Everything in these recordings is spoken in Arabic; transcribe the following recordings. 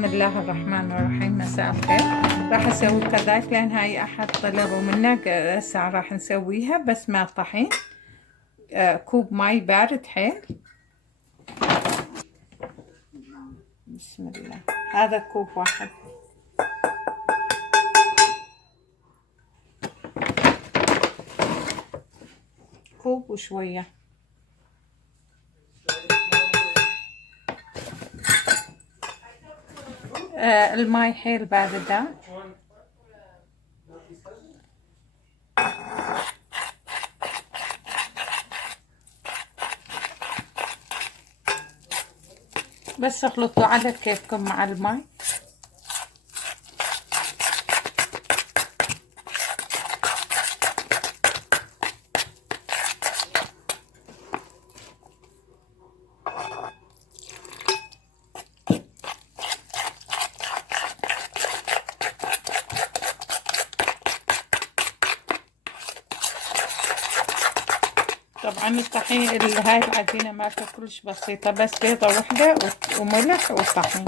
بسم الله الرحمن الرحيم. مساء الخير. راح اسوي قذايف لان هاي احد طلبوا منا، هسه راح نسويها بس مع طحين. كوب ماي بارد حيل. بسم الله. هذا كوب واحد. كوب وشوية. الماي حيل باردة. بس اخلطوا على كيفكم مع الماء. طبعا الطحين هاي العجينة مالتها كلش بسيطة، بس بيضة وحدة وملح وطحين.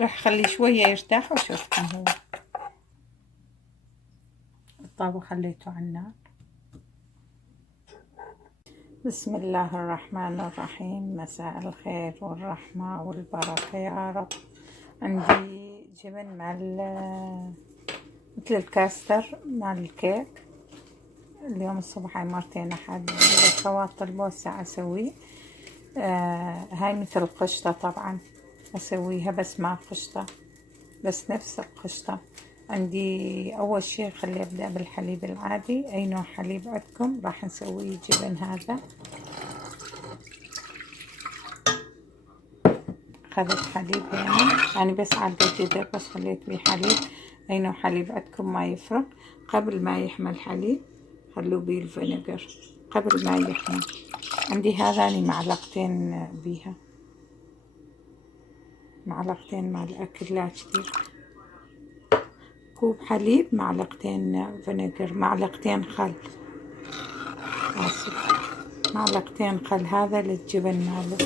راح اخليه شوية يرتاح واشوفكم. هو الطاوة خليته على النار. بسم الله الرحمن الرحيم. مساء الخير والرحمة والبركة يا رب. عندي جبن مثل الكاستر مال الكيك. اليوم الصبح هاي مرتين أحد الأخوات طلبوا الساعة أسويه. هاي مثل القشطة طبعا أسويها بس مع قشطة، بس نفس القشطة. عندي أول شي خلي أبدأ بالحليب العادي. أي نوع حليب عندكم راح نسوي جبن. هذا أخذت حليب يعني بس عدة جدر بس خليت بيه حليب. أي نوع حليب عندكم ما يفرق. قبل ما يحمل حليب خلوا بيه الفينيجر قبل ما يحمل. عندي هذاني معلقتين بيها، معلقتين مع الأكل لا كتير. كوب حليب، معلقتين فينيجر، معلقتين خل، آسف، معلقتين خل. هذا للجبن ماله.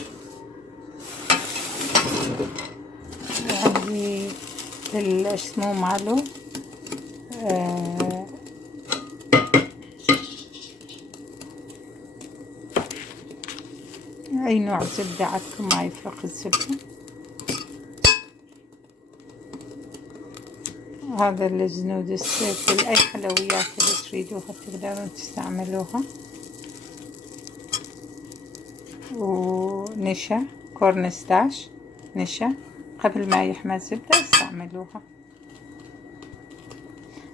وعندي اسمه ماله أي نوع زبدة عندكم ما يفرق الزبدة. هذا الزنود السيف. أي حلويات اللي تريدوها تقدرون تستعملوها. ونشا كورنستاش نشا قبل ما يحمى زبدة استعملوها.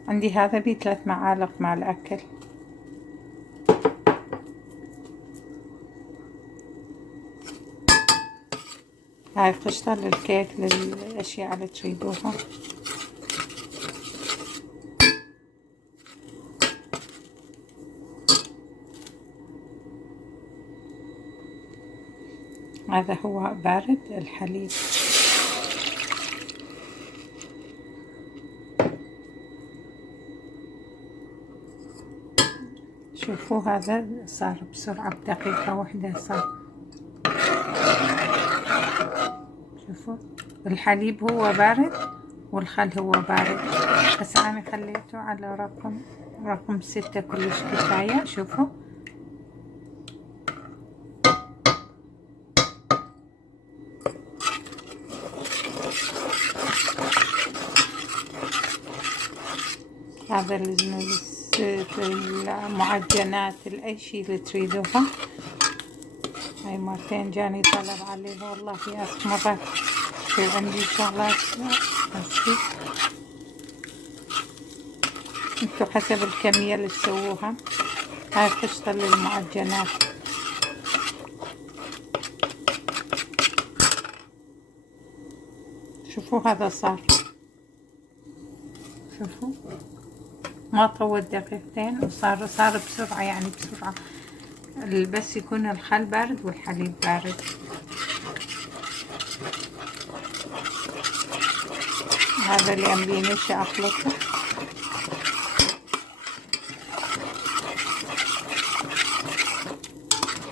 عندي هذا بيه 3 معالق مع الأكل. هاي قشطة للكيك للأشياء اللي تريدوها. هذا هو بارد الحليب. شوفوا هذا صار بسرعة بدقيقة واحدة صار. شوفوا الحليب هو بارد والخل هو بارد، بس أنا خليته على رقم 6 كلش كفاية. شوفوا هذا المعجنات الأي شي اللي تريدوها. هاي مرتين جاني طلب عليها والله. في مرات في عندي شغلات بس انتو حسب الكمية اللي تسووها. هاي قشطة للمعجنات. شوفوا هذا صار. شوفوا ما طول دقيقتين وصار بسرعة، يعني بسرعة، بس يكون الخل بارد والحليب بارد. هذا اللي بينشا أخلطه.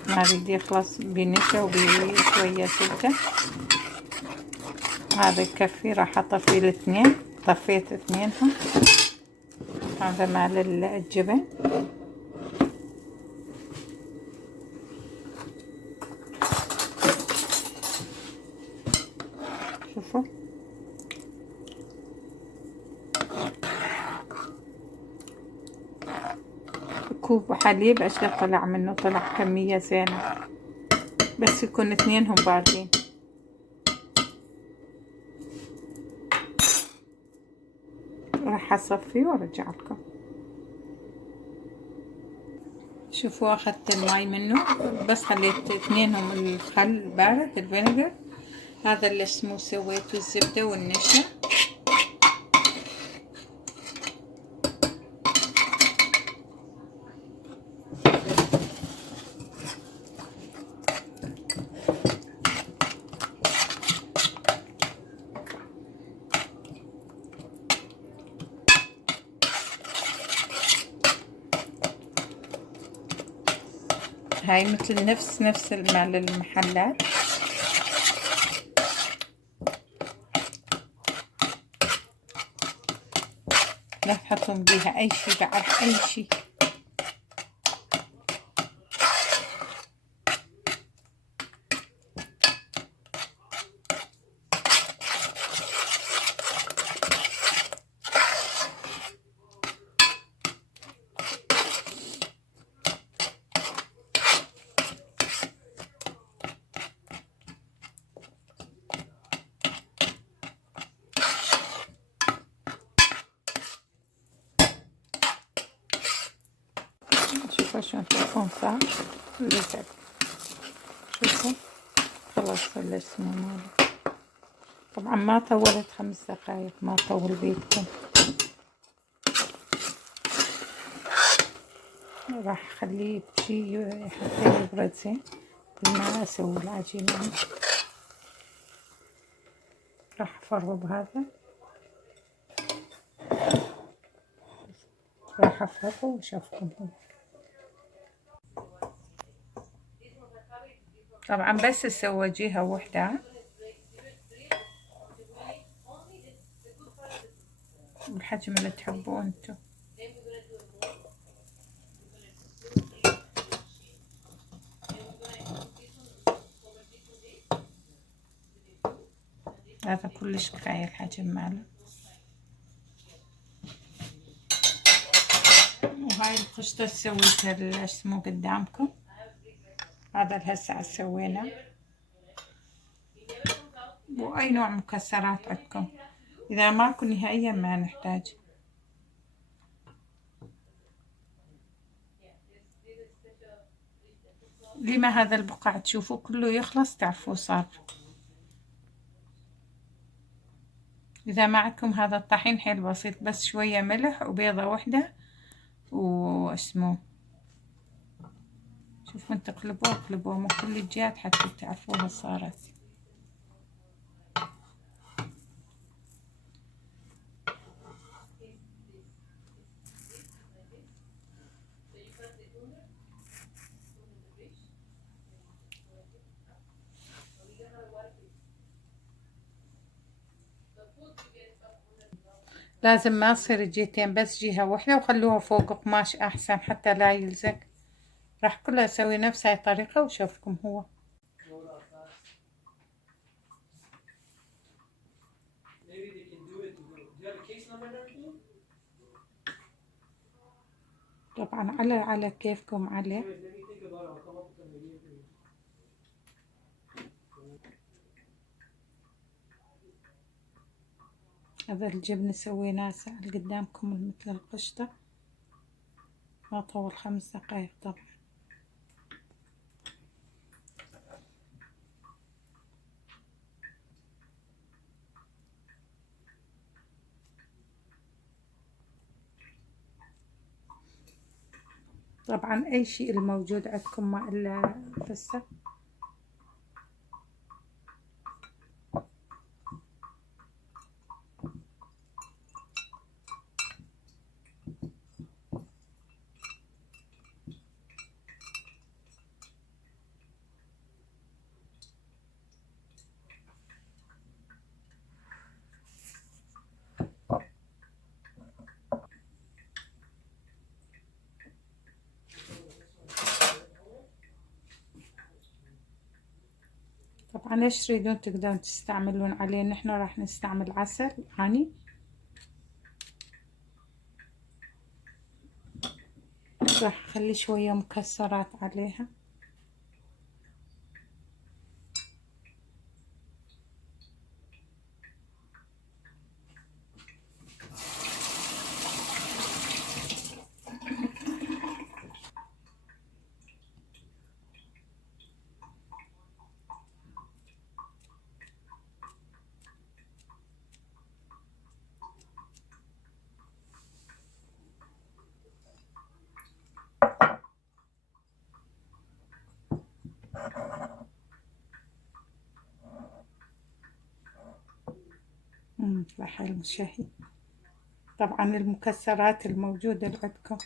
ما أريد يخلص بنشا وبشوية زبدة. هذا يكفي. راح أطفي الاثنين. طفيت اثنينهم. هذا مال الجبن. شوفوا كوب حليب ايش طلع منه. طلع كمية زينة بس يكون اثنينهم باردين. راح اصفيه وارجع لكم. شوفوا اخذت الماي منه بس خليت اثنينهم الخل بارد الفينيجر. هذا اللي اسمه سويته الزبدة والنشا. هاي مثل نفس مال المحلات. لا تحطون بيها اي شي بعد اي شي. شوفوا شلون تكون صار لزق. شوفوا خلص الاسمه ماله. طبعا ما طولت 5 دقايق. ما طول بيدكم. راح اخليه بشي حتى يبرد زين ما اسوي العجينة. راح افرغ هذا. راح افرغه واشوفكم. طبعا بس اسوي جهة وحدة بالحجم اللي تحبوه انتو. هذا كلش كفاية الحجم ماله. وهاي القشطة سويتها اسمه قدامكم. هذا هسه سوينا. واي نوع مكسرات عندكم. اذا ماكو نهائيا ما نحتاج. لما هذا البقع تشوفوا كله يخلص تعرفوا صار. اذا معكم هذا الطحين حيل بسيط بس شوية ملح وبيضة وحدة واسمه. شوفوا انت اقلبوه من كل الجهات حتى تعرفوها صارت. لازم ما تصير الجهتين بس جهة واحدة وخلوها فوق قماش احسن حتى لا يلزق. راح كلها اسوي نفس هاي الطريقة وشوفكم هو. طبعا على كيفكم عليه. هذا الجبن سويناه سهل قدامكم مثل القشطة. ما طول 5 دقايق طبعا. طبعا اي شيء الموجود عندكم ما الا فسة. طبعا ايش تريدون تقدرون تستعملون عليه. نحن راح نستعمل عسل هاني، راح اخلي شوية مكسرات عليها. راح حلو شهي. طبعا المكسرات الموجودة اللي عندكم.